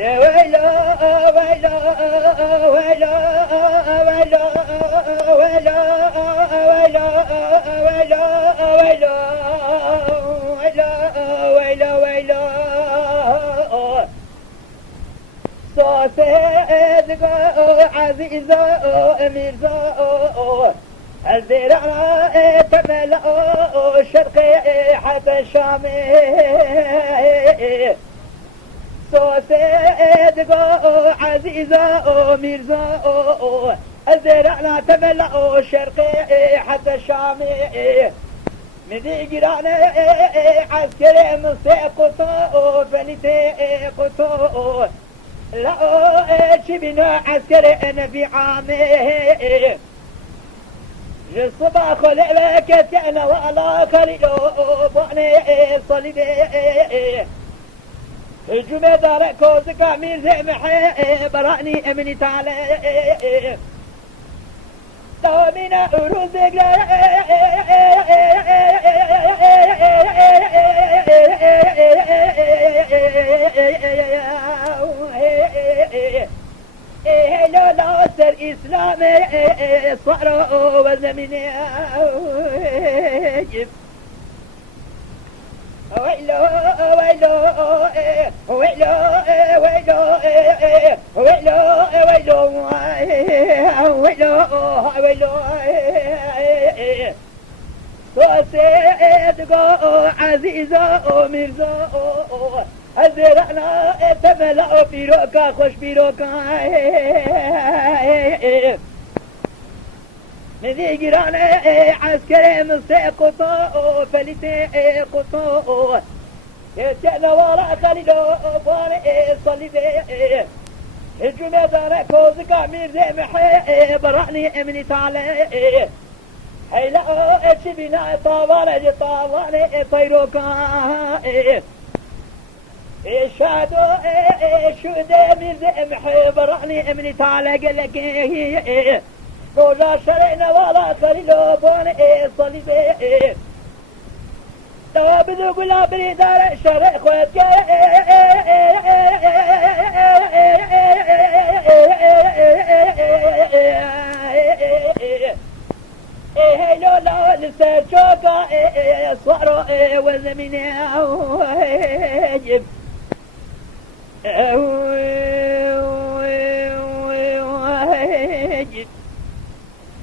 ويلا ويلا ويلا ويلا ويلا ويلا ويلا ويلا ويلا ويلا ويلا صوتك عزيزة ميرزا الزرع تملأ الشرقي حتى الشامي صوتك عزيزة ميرزا الزرع تملأ الشرقي حتى الشامي مدي جيران عسكري مسيقطو فلتي قطو لا شبنا عسكري نبي عامي الصباح لك كان ولا خليلو باني صليبي الجمعة دار كوزك عمير زي محي براني امني تعالي دومينا اروزك لو لا سر اسلامي صاروا وزميني ويلو ويلو ويلو ويلو ويلو ويلو ويلو ويلو وسيدك عزيزة ميرزا الزرعنا تملأ بيروكا خوش بيروكا مذي جيران عسكري مستيقظوا فلتي قطوا يتعنا وراء خليلو بارئ صليبي الجمعة دار كوزك عمير زي محي برعني امني تعالي هيلا اتشبنا طوالي طوالي طيروكا شادو شودي مير زي محي برعني امني تعالي قلك ولا شرعنا ولا خليلو بوني صليبي لو بذوق لا بريدار شرع خواتك لو لا لسه شوكا صاروا وزميني